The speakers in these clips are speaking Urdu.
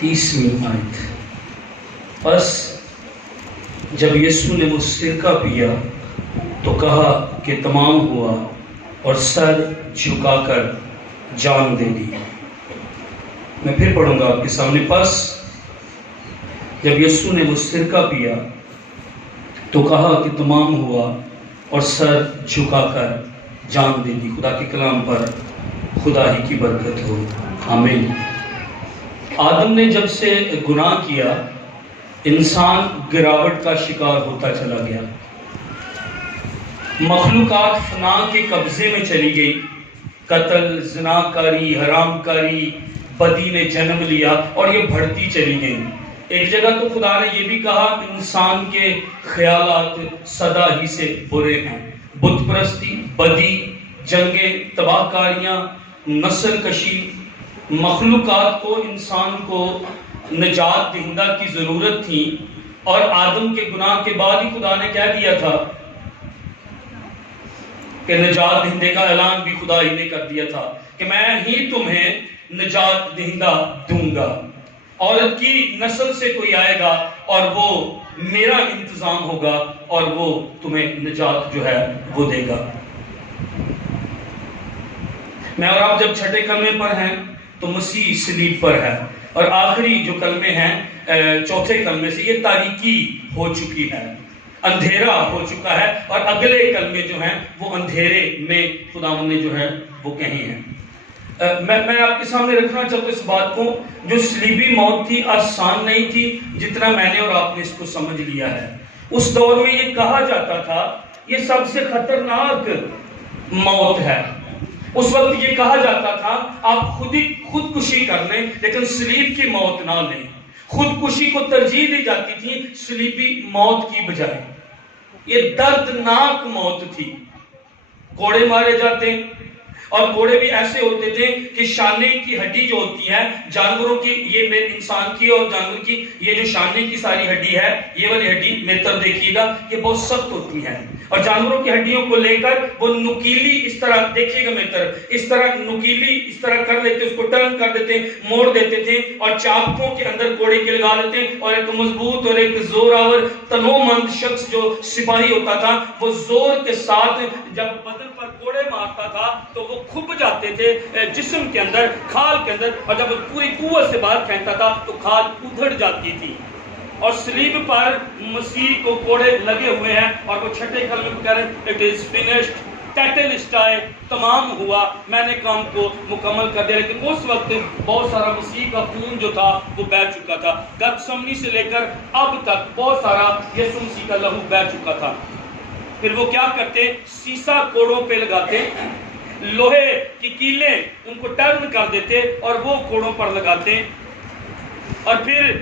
30ویں آیت۔ پس جب یسوع نے وہ سرکہ پیا تو کہا کہ تمام ہوا، اور سر جھکا کر جان دے دی۔ میں پھر پڑھوں گا آپ کے سامنے۔ پس جب یسوع نے وہ سرکہ پیا تو کہا کہ تمام ہوا، اور سر جھکا کر جان دے دی۔ خدا کے کلام پر خدا ہی کی برکت ہو، آمین۔ آدم نے جب سے گناہ کیا، انسان گراوٹ کا شکار ہوتا چلا گیا، مخلوقات فنا کے قبضے میں چلی گئی، قتل، زناکاری، حرام کاری، بدی نے جنم لیا اور یہ بڑھتی چلی گئی۔ ایک جگہ تو خدا نے یہ بھی کہا انسان کے خیالات سدا ہی سے برے ہیں، بت پرستی، بدی، جنگیں، تباہ کاریاں، نسل کشی۔ مخلوقات کو، انسان کو نجات دہندہ کی ضرورت تھی، اور آدم کے گناہ کے بعد ہی خدا نے کہہ دیا تھا کہ نجات دہندے کا اعلان بھی خدا ہی نے کر دیا تھا کہ میں ہی تمہیں نجات دہندہ دوں گا، عورت کی نسل سے کوئی آئے گا اور وہ میرا انتظام ہوگا اور وہ تمہیں نجات جو ہے وہ دے گا۔ میں اور آپ جب چھٹے کلمے پر ہیں تو مسیح صلیب پر ہے، اور آخری جو کلمے ہیں چوتھے کلمے سے، یہ تاریکی ہو چکی ہے، اندھیرا ہو چکا ہے، اور اگلے کلمے جو ہیں وہ اندھیرے میں خدا نے جو ہے وہ کہے ہیں۔ میں آپ کے سامنے رکھنا چاہتا ہوں اس بات کو، جو صلیبی موت تھی آسان نہیں تھی جتنا میں نے اور آپ نے اس کو سمجھ لیا ہے۔ اس دور میں یہ کہا جاتا تھا یہ سب سے خطرناک موت ہے۔ اس وقت یہ کہا جاتا تھا آپ خودکشی کر لیں لیکن صلیب کی موت نہ لیں۔ خودکشی کو ترجیح دی جاتی تھی صلیبی موت کی بجائے۔ یہ دردناک موت تھی، کوڑے مارے جاتے، اور کوڑے بھی ایسے ہوتے تھے کہ شانے کی ہڈی جو ہوتی ہے جانوروں کی، یہ میرے انسان کی اور جانور کی، یہ جو شانے کی ساری ہڈی ہے، یہ والی ہڈی میری طرف دیکھیے گا کہ بہت سخت ہوتی ہے، اور جانوروں کی ہڈیوں کو لے کر وہ نکیلی اس طرح، دیکھیے گا میری طرف، اس طرح نکیلی اس طرح کر لیتے، اس کو ٹرن کر دیتے، موڑ دیتے تھے، اور چاقوں کے اندر کوڑے کے لگا لیتے، اور ایک مضبوط اور ایک زور آور تنو مند شخص جو سپاہی ہوتا تھا وہ زور کے ساتھ جب بدن پر کوڑے مارتا تھا تو وہ کھب جاتے تھے جسم کے اندر، کھال کے اندر، اور جب وہ پوری قوت سے باہر کھینچتا تھا تو کھال ادھڑ جاتی تھی۔ اور صلیب پر مسیح کو کوڑے لگے ہوئے ہیں، اور وہ چھٹے کلمے کو کہہ رہے ہیں اٹ از فنشڈ، ٹیٹلسٹائے، تمام ہوا، میں نے کام کو مکمل کر دیا۔ لیکن اس وقت بہت سارا مسیح کا خون جو تھا وہ بہہ چکا تھا، گتسمنی سے لے کر اب تک بہت سارا یسوع مسیح کا لہو بہہ چکا تھا۔ پھر وہ کیا کرتے، سیسا کوڑوں پہ لگاتے، لوہے کی کیلیں ان کو ٹرن کر دیتے اور وہ کوڑوں پر لگاتے، اور پھر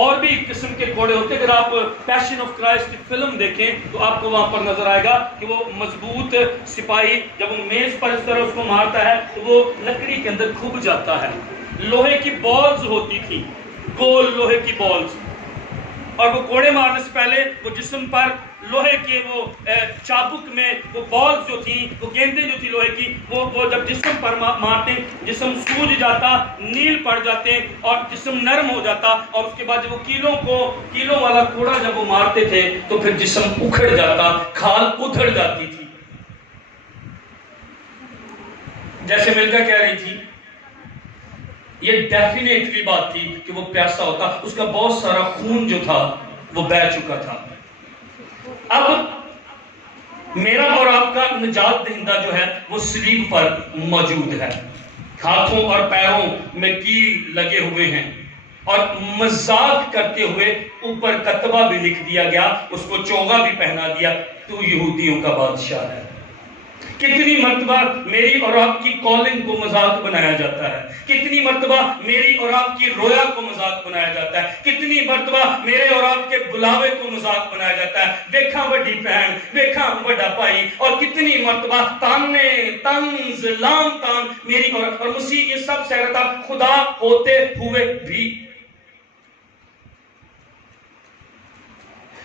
اور بھی قسم کے کوڑے ہوتے۔ اگر آپ پیشن آف کرائسٹ کی فلم دیکھیں تو آپ کو وہاں پر نظر آئے گا کہ وہ مضبوط سپاہی جب وہ میز پر اس طرح اس کو مارتا ہے تو وہ لکڑی کے اندر کھب جاتا ہے۔ لوہے کی بالز ہوتی تھی، گول لوہے کی بالز، اور وہ کوڑے مارنے سے پہلے وہ جسم پر لوہے کے وہ چابک میں وہ بالز جو تھی، وہ گیندیں جو تھی لوہے کی، وہ جب جسم پر مارتے جسم سوج جاتا، نیل پڑ جاتے اور جسم نرم ہو جاتا، اور اس کے بعد جب وہ کیلوں والا کوڑا جب وہ مارتے تھے تو پھر جسم اکھڑ جاتا، کھال ادھڑ جاتی تھی۔ جیسے ملکہ کہہ رہی تھی یہ ڈیفینیٹلی بات تھی کہ وہ پیاسا ہوتا، اس کا بہت سارا خون جو تھا وہ بہہ چکا تھا۔ اب میرا اور آپ کا نجات دہندہ جو ہے وہ صلیب پر موجود ہے، ہاتھوں اور پیروں میں کیل لگے ہوئے ہیں، اور مذاق کرتے ہوئے اوپر کتبہ بھی لکھ دیا گیا، اس کو چوغا بھی پہنا دیا، تو یہودیوں کا بادشاہ ہے۔ کتنی مرتبہ میری اور آپ کی کالنگ کو مذاق بنایا جاتا ہے، کتنی مرتبہ میری اور آپ کی رویا کو مذاق بنایا جاتا ہے، کتنی مرتبہ میرے اور آپ کے بلاوے کو مذاق بنایا جاتا ہے، ویکھاں وڈی بہن، ویکھاں وڈا بھائی، اور کتنی مرتبہ تانے، طنز، لام تان میری اور مسیح یہ سب سہ رہا تھا خدا ہوتے ہوئے بھی۔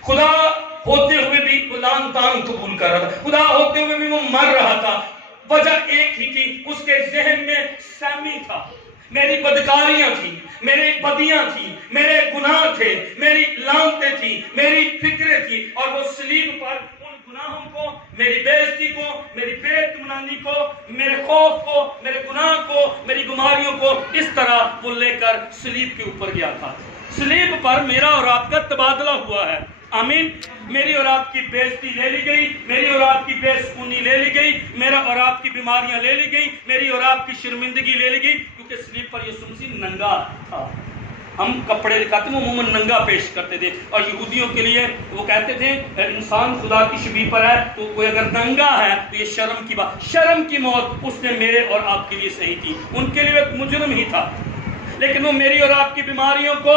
خدا ہوتے ہوئے بھی وہ لام تان قبول کر رہا تھا، خدا ہوتے ہوئے بھی وہ مر رہا تھا۔ وجہ ایک ہی تھی، اس کے ذہن میں سیمی تھا، میری بدکاریاں تھیں، میری بدیاں تھیں، میرے گناہ تھے، میری لعنتیں تھیں، میری فکریں تھیں، اور وہ صلیب پر ان گناہوں کو، میری بے عزتی کو، میری بے اطمینانی کو، میرے خوف کو، میرے گناہ کو، میری بیماریوں کو اس طرح وہ لے کر صلیب کے اوپر گیا تھا۔ صلیب پر میرا اور آپ کا تبادلہ ہوا ہے، آمین۔ میری اور آپ کی بے عزتی لے لی گئی، میری اور آپ کی بے سکونی لے لی گئی، میرا اور آپ کی بیماریاں لے لی گئی، میری اور آپ کی شرمندگی لے لی گئی، کیونکہ صلیب پر یسوع مسیح ننگا تھا۔ ہم کپڑے دکھاتے ہیں، عموماً ننگا پیش کرتے تھے، اور یہودیوں کے لیے وہ کہتے تھے انسان خدا کی شبیہ پر ہے تو کوئی اگر ننگا ہے تو یہ شرم کی بات، شرم کی موت اس نے میرے اور آپ کے لیے صحیح تھی، ان کے لیے ایک مجرم ہی تھا، لیکن وہ میری اور آپ کی بیماریوں کو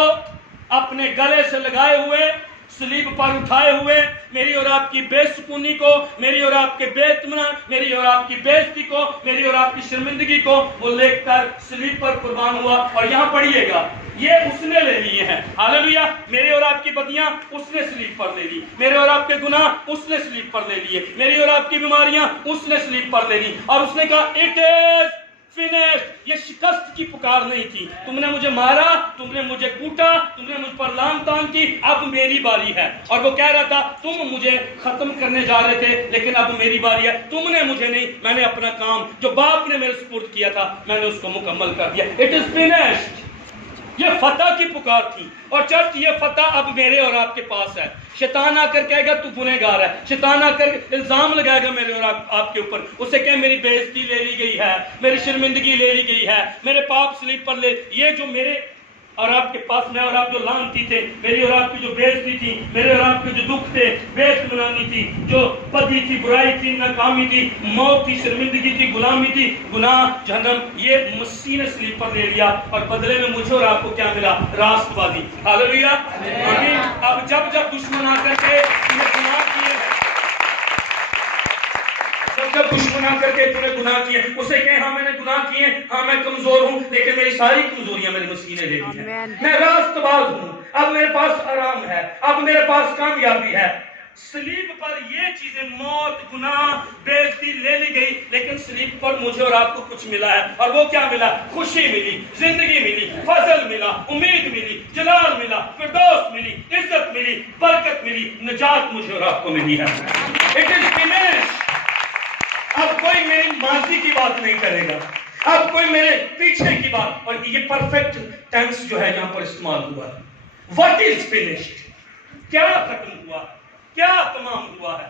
اپنے گلے سے لگائے ہوئے، صلیب پر اٹھائے ہوئے، میری اور آپ کی بے سکونی کو، میری اور آپ کے بے اطمینان، میری اور آپ کی بے عزتی کو، میری اور آپ کی شرمندگی کو وہ لے کر صلیب پر قربان ہوا۔ اور یہاں پڑھیے گا، یہ اس نے لے لیے ہیں، ہاللویا۔ میری اور آپ کی بدیاں اس نے صلیب پر لے لی، میرے اور آپ کے گناہ اس نے صلیب پر لے لیے، میری اور آپ کی بیماریاں اس نے صلیب پر لے لی، اور اس نے کہا اٹ از فنشڈ۔ یہ شکست کی پکار نہیں تھی، تم نے مجھے مارا، تم نے مجھے کوٹا، تم نے مجھ پر لام تان کی، اب میری باری ہے۔ اور وہ کہہ رہا تھا تم مجھے ختم کرنے جا رہے تھے، لیکن اب میری باری ہے، تم نے مجھے نہیں، میں نے اپنا کام جو باپ نے میرے سپرد کیا تھا میں نے اس کو مکمل کر دیا۔ It is finished. یہ فتح کی پکار تھی، اور چرچ یہ فتح اب میرے اور آپ کے پاس ہے۔ شیطان آ کر کہے گا تو گنہگار ہے، شیطان آ کر الزام لگائے گا میرے اور آپ کے اوپر، اسے کہ میری بے عزتی لے لی گئی ہے، میری شرمندگی لے لی گئی ہے، میرے پاپ صلیب پر لے، یہ جو میرے اور آپ کے پاس میں اور آپ جو لعنتی تھے، میری اور آپ کی جو بے عزتی تھی، میرے اور آپ کے جو دکھ تھے، بے اطمینانی تھی، جو بدی تھی، برائی تھی، ناکامی تھی، موت تھی، شرمندگی تھی، غلامی تھی، گناہ، جہنم، یہ مسیح نے صلیب پر لے لیا، اور بدلے میں مجھے اور آپ کو کیا ملا؟ راست بازی۔ ہاللویا، آمین۔ اب جب دشمن آ کر کے گناہ کیے، جب دشمن آ کر کے تم نے گناہ کیے، اسے کہیں ہاں میں نے گناہ کیے، ہاں میں کمزور ہوں، لیکن میری ساری کمزوریاں میرے مسیح نے لے لی ہیں، میں راست باز ہوں، اب میرے پاس آرام ہے، اب میرے پاس کامیابی ہے۔ صلیب پر یہ چیزیں، موت، گناہ، بے عزتی لے لی گئی، لیکن صلیب پر مجھے اور آپ کو کچھ ملا ہے، اور وہ کیا ملا؟ خوشی ملی، زندگی ملی، فضل ملا، امید ملی، جلال ملا، فردوس ملی، عزت ملی، برکت ملی، نجات مجھے اور آپ کو ملی ہے۔ It is finished۔ اب کوئی میری ماضی کی بات نہیں کرے گا، اب کوئی میرے پیچھے کی بات، اور یہ پرفیکٹ ٹینس جو ہے یہاں پر استعمال ہوا ہے۔ What is finished؟ کیا ختم ہوا؟ کیا تمام ہوا ہے؟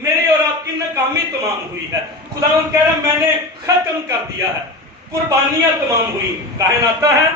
میری اور آپ کی ناکامی تمام ہوئی ہے۔ خداوند کہہ رہا ہے میں نے ختم کر دیا ہے، قربانیاں تمام ہوئی۔ کاہن آتا ہے،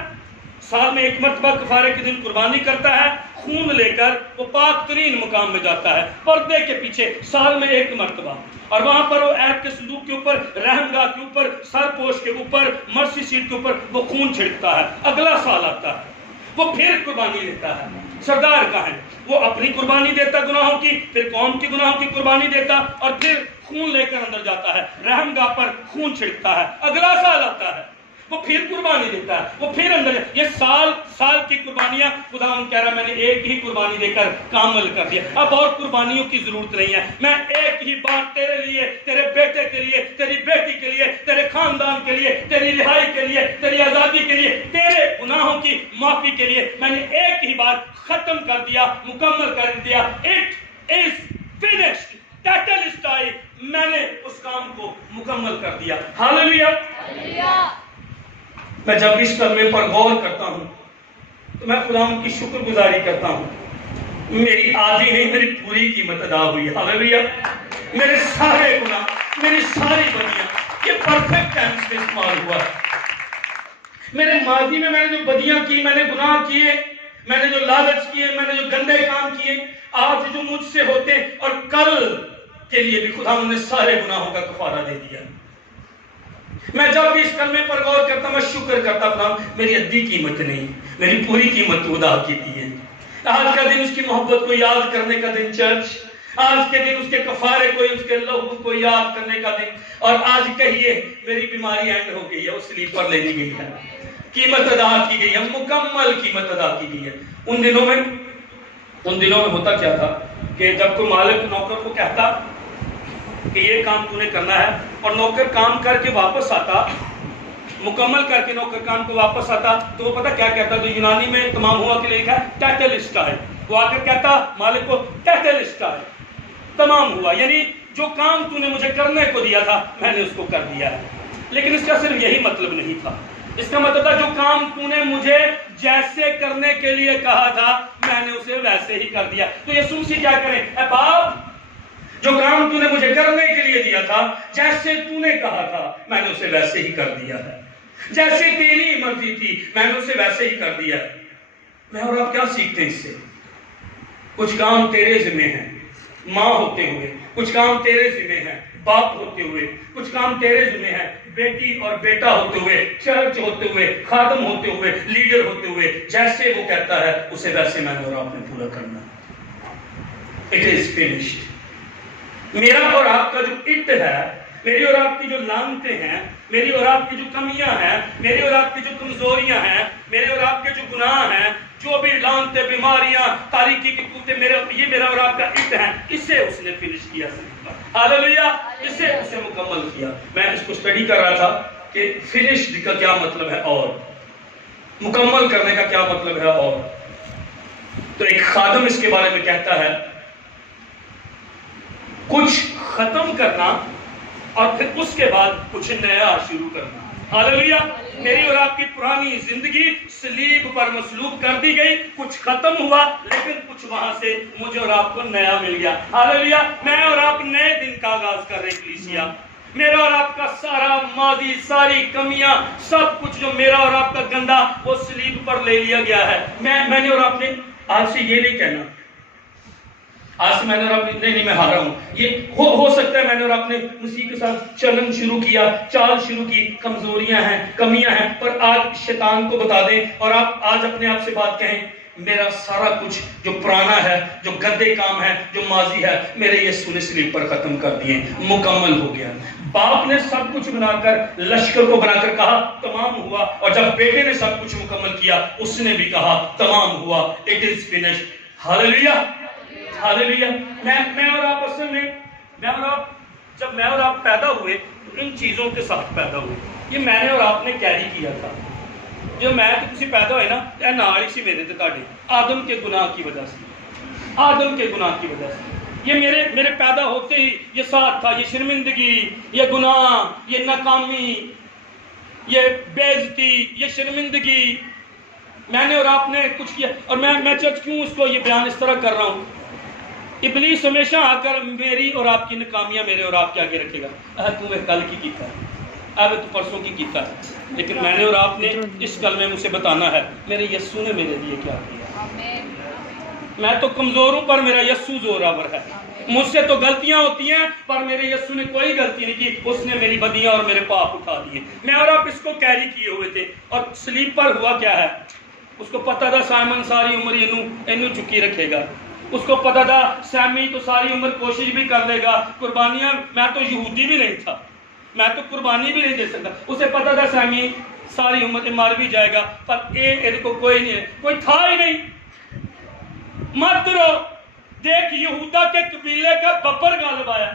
سال میں ایک مرتبہ کفارے کے دن قربانی کرتا ہے، خون لے کر وہ پاک ترین مقام میں جاتا ہے، پردے کے پیچھے سال میں ایک مرتبہ، اور وہاں پر وہ عہد کے صندوق کے اوپر، رحم گاہ کے اوپر، سر پوش کے اوپر، مرسی سیٹ کے اوپر وہ خون چھڑکتا ہے۔ اگلا سال آتا ہے، وہ پھر قربانی دیتا ہے۔ سردار کا ہے، وہ اپنی قربانی دیتا گناہوں کی، پھر قوم کی گناہوں کی قربانی دیتا، اور پھر خون لے کر اندر جاتا ہے، رحم گاہ پر خون چھڑکتا ہے۔ اگلا سال آتا ہے، وہ پھر قربانی دیتا ہے، وہ پھر اندر، یہ سال کی قربانیاں خداوند کہہ رہا میں نے ایک ہی قربانی دے کر کامل کر دیا، اب اور قربانیوں کی ضرورت نہیں ہے، میں ایک ہی بار تیرے لیے، تیرے بیٹے کے لیے، تیری بیٹی کے لیے، تیرے خاندان کے لیے، تیری رہائی کے لیے، تیری آزادی کے لیے، تیرے گناہوں کی معافی کے لیے میں نے ایک ہی بار ختم کر دیا، مکمل کر دیا۔ اٹ از فنشڈ، ٹیٹلسٹائی، میں نے اس کام کو مکمل کر دیا۔ ہاللویا۔ میں جب اس کلمے پر غور کرتا ہوں تو میں خداوند کی شکر گزاری کرتا ہوں، میری آدھی نہیں میری پوری قیمت ادا ہوئی۔ ہاللویا۔ میرے سارے گناہ، میری ساری بدیاں، یہ پرفیکٹ ٹینس میں استعمال ہوا ہے۔ میرے ماضی میں نے جو بدیاں کی، میں نے گناہ کیے، میں نے جو لالچ کیے، میں نے جو گندے کام کیے، آج جو مجھ سے ہوتے، اور کل کے لیے بھی خداوند نے سارے گناہوں کا کفارہ دے دیا۔ میں جب بھی اس کلمے پر غور کرتا میں شکر کرتا خدا میری ادھی قیمت نہیں، میری پوری قیمت تو ادا کی دی ہے۔ آج کا دن اس کی محبت کو یاد کرنے کا دن چرچ، آج کے دن اس کے کفارے کو، اس کے لہو کو یاد کرنے کا دن، اور آج کہیے میری بیماری اینڈ ہو گئی ہے، اس صلیب پر لے لی گئی ہے، قیمت ادا کی گئی ہے، مکمل قیمت ادا کی گئی ہے۔ ان دنوں میں ہوتا کیا تھا کہ جب کوئی مالک نوکر کو کہتا کہ یہ کام تو نے کرنا ہے، اور نوکر کام کر کے واپس آتا، مکمل کر کے نوکر کام کو واپس آتا تو وہ پتہ کیا کہتا؟ تو یونانی میں تمام ہوا کے لیے لکھا ہے ٹیٹلسٹائے، وہ آ کر کہتا مالک کو ٹیٹلسٹائے، تمام ہوا، یعنی جو کام تو نے مجھے کرنے کو دیا تھا میں نے اس کو کر دیا ہے۔ لیکن اس کا صرف یہی مطلب نہیں تھا، اس کا مطلب تھا جو کام تو نے مجھے جیسے کرنے کے لیے کہا تھا میں نے اسے ویسے ہی کر دیا۔ تو یسوع مسیح کیا کریں؟ اے باپ، جو کام تو نے مجھے کرنے کے لیے دیا تھا، جیسے تو نے کہا تھا میں نے اسے ویسے ہی کر دیا ہے، جیسے تیری مرضی تھی میں نے اسے ویسے ہی کر دیا ہے۔ میں اور آپ کیا سیکھتے ہیں اس سے؟ کچھ کام تیرے ذمہ ہیں ماں ہوتے ہوئے، کچھ کام تیرے ذمہ ہیں باپ ہوتے ہوئے، کچھ کام تیرے ذمہ ہیں بیٹی اور بیٹا ہوتے ہوئے، چرچ ہوتے ہوئے، خادم ہوتے ہوئے، لیڈر ہوتے ہوئے۔ جیسے وہ کہتا ہے اسے ویسے میں نے اور آپ نے پورا کرنا۔ It is finished۔ میرا اور آپ کا جو اٹ ہے، میری اور آپ کی جو لانتیں ہیں، میری اور آپ کی جو کمیاں ہیں، میری اور آپ کی جو کمزوریاں ہیں، میرے اور آپ کے جو گناہ ہیں، جو بھی لانتیں، بیماریاں، تاریکی کی قوتیں، یہ میرا اور آپ کا اٹ ہے، اسے اس نے فنش کیا صلیب پر۔ ہاللیلویہ، اسے مکمل کیا۔ میں اس کو اسٹڈی کر رہا تھا کہ فنشڈ کا کیا مطلب ہے اور مکمل کرنے کا کیا مطلب ہے۔ اور تو ایک خادم اس کے بارے میں کہتا ہے کچھ ختم کرنا اور پھر اس کے بعد کچھ نیا شروع کرنا۔ ہاللیلویہ، میری اور آپ کی پرانی زندگی صلیب پر مصلوب کر دی گئی، کچھ ختم ہوا لیکن کچھ وہاں سے مجھے اور آپ کو نیا مل گیا۔ ہاللیلویہ، میں اور آپ نئے دن کا آغاز کر رہے ہیں کلیسیا۔ میرا اور آپ کا سارا ماضی، ساری کمیاں، سب کچھ جو میرا اور آپ کا گندا وہ صلیب پر لے لیا گیا ہے۔ میں نے اور آپ نے آج سے یہ نہیں کہنا آج سے میں نے اور آپ نے نہیں میں ہارا ہوں، یہ ہو سکتا ہے میں نے اور آپ نے مسیح کے ساتھ چلن شروع کیا، چال شروع کی، کمزوریاں ہیں، کمیاں ہیں، پر آج شیطان کو بتا دیں اور آپ آج اپنے آپ سے بات کہیں میرا سارا کچھ جو پرانا ہے، جو گندے کام ہے، جو ماضی ہے، میرے یسوع نے صلیب پر ختم کر دیے، مکمل ہو گیا۔ باپ نے سب کچھ بنا کر، لشکر کو بنا کر کہا تمام ہوا، اور جب بیٹے نے سب کچھ مکمل کیا اس نے بھی کہا تمام ہوا۔ It is finished. Hallelujah, hallelujah. میں اور آپ اصل میں جب میں اور آپ پیدا ہوئے ان چیزوں کے ساتھ پیدا ہوئے، یہ میں نے اور آپ نے کیری کیا تھا۔ جو میں تو کسی پیدا ہوئے نا اے نال اسی میرے تے تاڑے آدم کے گناہ کی وجہ سے، آدم کے گناہ کی وجہ سے یہ میرے پیدا ہوتے ہی یہ ساتھ تھا، یہ شرمندگی، یہ گناہ، یہ ناکامی، یہ بے عزتی، یہ شرمندگی میں نے اور آپ نے کچھ کیا۔ اور میں چرچ کیوں اس کو یہ بیان اس طرح کر رہا ہوں؟ ابلیس ہمیشہ آ کر میری اور آپ کی ناکامیاں میرے اور آپ کے آگے رکھے گا۔ تو میں کل کی کیتا ہے، تو پرسوں کی کیتا ہے، لیکن میں نے اور آپ نے اس کلمے میں اسے بتانا ہے میرے یسوع نے میرے لیے کیا کیا۔ میں تو کمزور ہوں پر میرا یسوع زوراور ہے۔ مجھ سے تو غلطیاں ہوتی ہیں پر میرے یسوع نے کوئی غلطی نہیں کی، اس نے میری بدیاں اور میرے پاپ اٹھا دیے۔ میں اور آپ اس کو کیری کیے ہوئے تھے، اور صلیب پر ہوا کیا ہے؟ اس کو پتا تھا سائمن ساری عمر اینو چکی رکھے گا، اس کو پتا تھا سیمی تو ساری عمر کوشش بھی کر لے گا، قربانیاں، میں تو یہودی بھی نہیں تھا، میں تو قربانی بھی نہیں دے سکتا، اسے پتا تھا سیمی ساری عمر مر بھی جائے گا، پر کو کوئی نہیں ہے، کوئی تھا ہی نہیں۔ مت رو، دیکھ یہودا کے قبیلے کا ببر غالب آیا،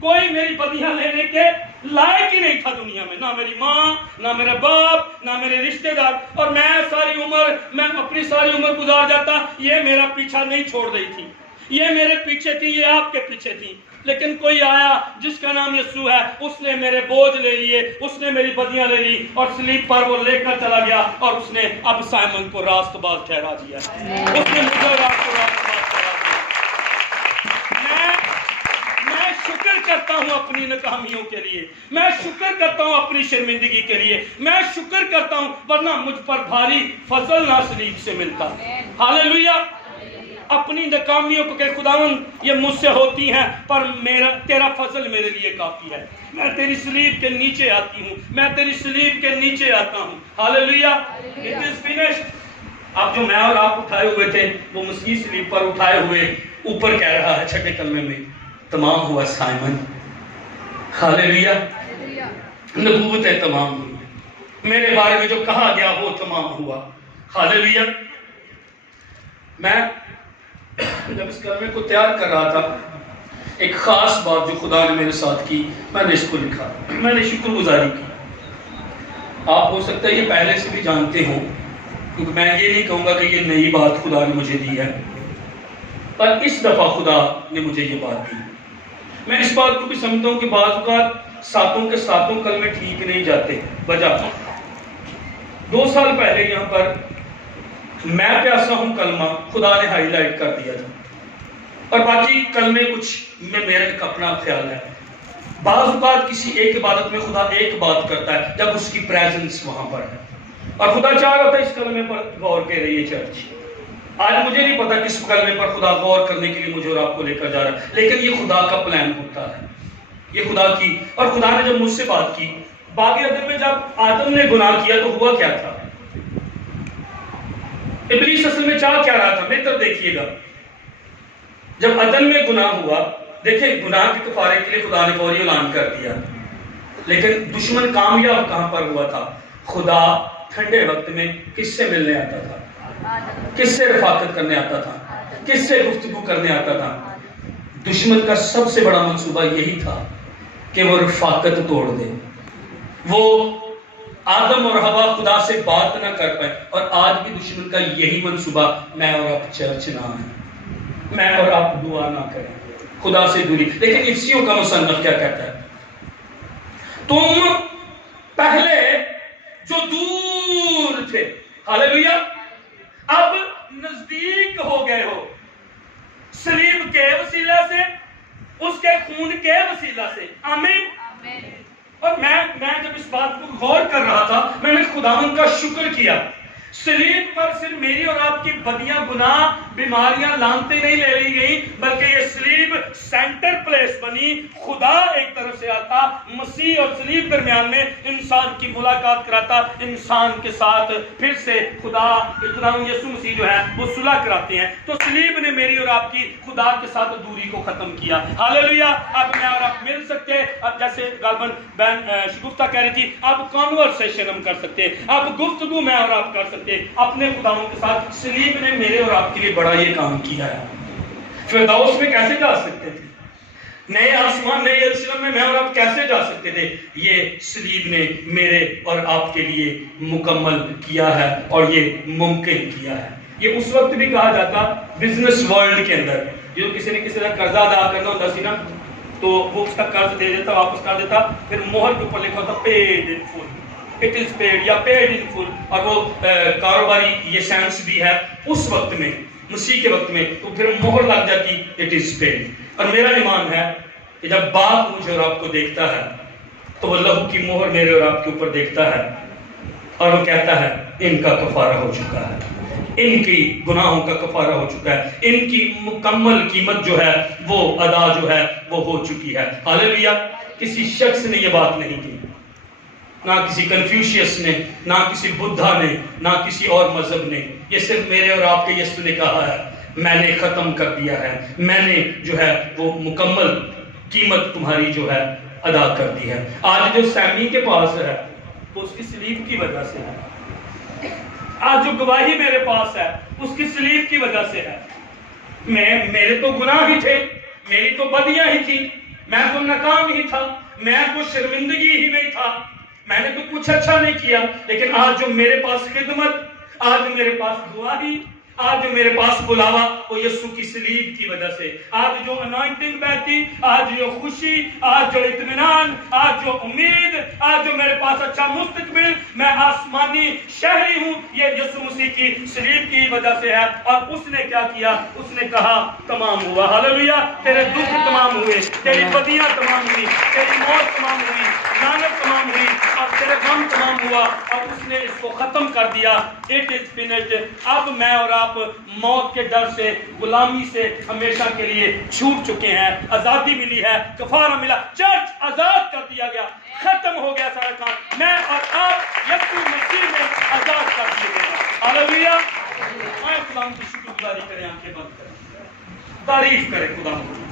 کوئی میری بدیاں لینے کے لائق ہی نہیں تھا دنیا میں، نہ میری ماں، نہ میرا باپ، نہ میرے رشتہ دار، اور میں اپنی ساری عمر گزار جاتا، یہ میرا پیچھا نہیں چھوڑ رہی تھی، یہ میرے پیچھے تھی، یہ آپ کے پیچھے تھی، لیکن کوئی آیا جس کا نام یسوع ہے، اس نے میرے بوجھ لے لیے، اس نے میری بدیاں لے لی، اور صلیب پر وہ لے کر چلا گیا، اور اس نے اب سائمن کو راست باز ٹھہرا دیا، اس نے مجھے راست باز ٹھہرا دیا۔ میں شکر کرتا ہوں اپنی ناکامیوں کے لیے، میں شکر کرتا ہوں اپنی شرمندگی کے لیے، میں شکر کرتا ہوں، ورنہ مجھ پر بھاری فضل نہ صلیب سے ملتا۔ ہاللیلویہ۔ اپنی ناکامیوں کہ خداوند یہ مجھ سے ہوتی ہیں، پر تیرا فضل میرے لیے کافی ہے، میں تیری صلیب کے نیچے آتی ہوں، میں تیری صلیب کے نیچے آتا ہوں۔ ہاللیلویہ۔ It is finished. اب جو میں اور آپ اٹھائے ہوئے تھے وہ مسیح صلیب پر اٹھائے ہوئے اوپر کہہ رہا ہے چھٹے کلمے میں تمام ہوا سائمن۔ ہاللیلویہ۔ نبوتیں تمام ہوئی، میرے بارے میں جو کہا گیا وہ تمام ہوا۔ ہاللیلویہ۔ میں جب اس کلمے کو تیار کر رہا تھا ایک خاص بات جو خدا نے میرے ساتھ کی، میں نے اس کو لکھا، میں نے شکر گزاری کی۔ آپ ہو سکتا ہے یہ پہلے سے بھی جانتے ہوں، کیونکہ میں یہ نہیں کہوں گا کہ یہ نئی بات خدا نے مجھے دی ہے، پر اس دفعہ خدا نے مجھے یہ بات دی۔ میں اس بات کو بھی سمجھتا ہوں کہ بعض اوقات ساتوں کے ساتوں کلمے ٹھیک نہیں جاتے۔ وجہ 2 سال پہلے یہاں پر میں پیاسا ہوں کلمہ خدا نے ہائی لائٹ کر دیا تھا، اور باقی کلمے کچھ میں میرا ایک اپنا خیال ہے۔ بعض اوقات کسی ایک عبادت میں خدا ایک بات کرتا ہے جب اس کی پریزنس وہاں پر ہے، اور خدا چاہ رہا تھا اس کلمے پر غور کے رہیے چرچ۔ آج مجھے نہیں پتا کس کلمے پر خدا غور کرنے کے لیے مجھے اور آپ کو لے کر جا رہا ہے، لیکن یہ خدا کا پلان ہوتا ہے، یہ خدا کی۔ اور خدا نے جب مجھ سے بات کی، باغ عدن میں جب آدم نے گناہ کیا تو ہوا کیا تھا؟ ابلیس اصل میں چاہ کیا رہا تھا؟ بہتر دیکھیے گا، جب عدن میں گناہ ہوا، دیکھیں گناہ کے کفارے کے لیے خدا نے فوری اعلان کر دیا، لیکن دشمن کامیاب کہاں پر ہوا تھا؟ خدا ٹھنڈے وقت میں کس سے ملنے آتا تھا؟ کس سے رفاقت کرنے آتا تھا؟ کس سے گفتگو کرنے آتا تھا؟ دشمن کا سب سے بڑا منصوبہ یہی تھا کہ وہ رفاقت توڑ دے، وہ آدم اور حوا خدا سے بات نہ کر پائے۔ اور آج بھی دشمن کا یہی منصوبہ، میں اور آپ چرچ نہ آئیں، میں اور آپ دعا نہ کریں، خدا سے دوری۔ لیکن افسیوں کا مصنف کیا کہتا ہے؟ تم پہلے جو دور تھے، ہاللیلویہ، اب نزدیک ہو گئے ہو، صلیب کے وسیلہ سے، اس کے خون کے وسیلہ سے۔ آمین۔ اور میں جب اس بات کو غور کر رہا تھا، میں نے خداوند کا شکر کیا۔ صلیب پر صرف میری اور آپ کی بدیاں، گناہ، بیماریاں، لعنتیں نہیں لے لی گئی، بلکہ یہ صلیب سینٹر پلیس بنی۔ خدا ایک طرف سے آتا، مسیح اور صلیب درمیان میں انسان کی ملاقات کراتا، انسان کے ساتھ پھر سے خداوند یسوع مسیح جو ہے وہ صلح کراتے ہیں۔ تو صلیب نے میری اور آپ کی خدا کے ساتھ دوری کو ختم کیا۔ ہاللیلویہ۔ اب میں اور آپ مل سکتے، اب جیسے غالباً بہن شگفتہ کہہ رہی تھی، اب کانورسیشن ہم کر سکتے، اب گفتگو میں اور آپ کر سکتے اپنے خداوند کے ساتھ۔ صلیب نے میرے اور آپ کے لیے بڑا یہ کام کیا ہے۔ فردوس میں کیسے جا سکتے تھے؟ نئے آسمان، نئے یروشلم میں اور آپ کیسے جا سکتے تھے؟ یہ صلیب نے میرے اور آپ کے لیے مکمل کیا ہے اور یہ ممکن کیا ہے۔ یہ اس وقت بھی کہا جاتا بزنس ورلڈ کے اندر، جو کسی نے کسی کا قرضہ ادا کرنا ہوتا سی نا، تو وہ اس کا قرض دے دیتا، واپس کر دیتا، پھر مہر کے اوپر لکھا ہوتا paid in full, it is paid یا پیڈ ان فل، اور وہ کاروباری یہ سینس بھی ہے اس وقت میں، مسیح کے وقت میں، تو پھر مہر لگ جاتی اٹ از پیڈ۔ اور میرا ایمان ہے کہ جب باپ مجھے اور آپ کو دیکھتا ہے تو وہ لہو کی مہر میرے اور آپ کے اوپر دیکھتا ہے، اور وہ کہتا ہے ان کا کفارہ ہو چکا ہے، ان کی گناہوں کا کفارہ ہو چکا ہے، ان کی مکمل قیمت جو ہے وہ ادا جو ہے وہ ہو چکی ہے۔ ہاللیلویہ۔ کسی شخص نے یہ بات نہیں کی، نہ کسی کنفیوشیس نے، نہ کسی بدھا نے، نہ کسی اور مذہب نے، یہ صرف میرے اور آپ کے یسوع نے کہا ہے، میں نے ختم کر دیا ہے، میں نے جو ہے وہ مکمل قیمت تمہاری جو ہے ادا کر دی ہے۔ آج جو سیمی کے پاس ہے وہ اس کی صلیب کی وجہ سے ہے، آج جو گواہی میرے پاس ہے اس کی صلیب کی وجہ سے ہے۔ میرے تو گناہ ہی تھے، میری تو بدیاں ہی تھی، میں تو ناکام ہی تھا، میں تو شرمندگی ہی میں تھا، میں نے تو کچھ اچھا نہیں کیا، لیکن آج جو میرے پاس خدمت، آج جو میرے پاس گواہی، آج جو میرے پاس بلاوا، وہ یسوع کی صلیب کی وجہ سے۔ آج جو انوائنٹنگ بہتی، آج جو خوشی، آج جو اطمینان، آج جو امید، آج جو میرے پاس اچھا مستقبل، میں آسمانی شہری ہوں، یہ یسوع مسیح کی صلیب کی وجہ سے ہے۔ اور اس نے کیا کیا؟ اس نے کہا تمام ہوا۔ ہاللیلویہ۔ تیرے دکھ تمام ہوئے، تیری بدیاں تمام ہوئی، تیری موت تمام ہوئی، لعنت تمام ہوئی، اور تیرے غم تمام ہوا، اور اس نے اس کو ختم کر دیا۔ It is finished. اب میں اور آپ موت کے ڈر سے، غلامی سے ہمیشہ کے لیے چھوٹ چکے ہیں، آزادی ملی ہے، کفارہ ملا، چرچ آزاد کر دیا گیا، ختم ہو گیا سارا کام۔ میں اور آپ یسوع مسیح میں آزاد کر دیے گئے۔ ہاللیلویہ۔ آئے خدا کی شکر گزاری کریں، آنکھیں بند کریں، تعریف کریں خدا کی۔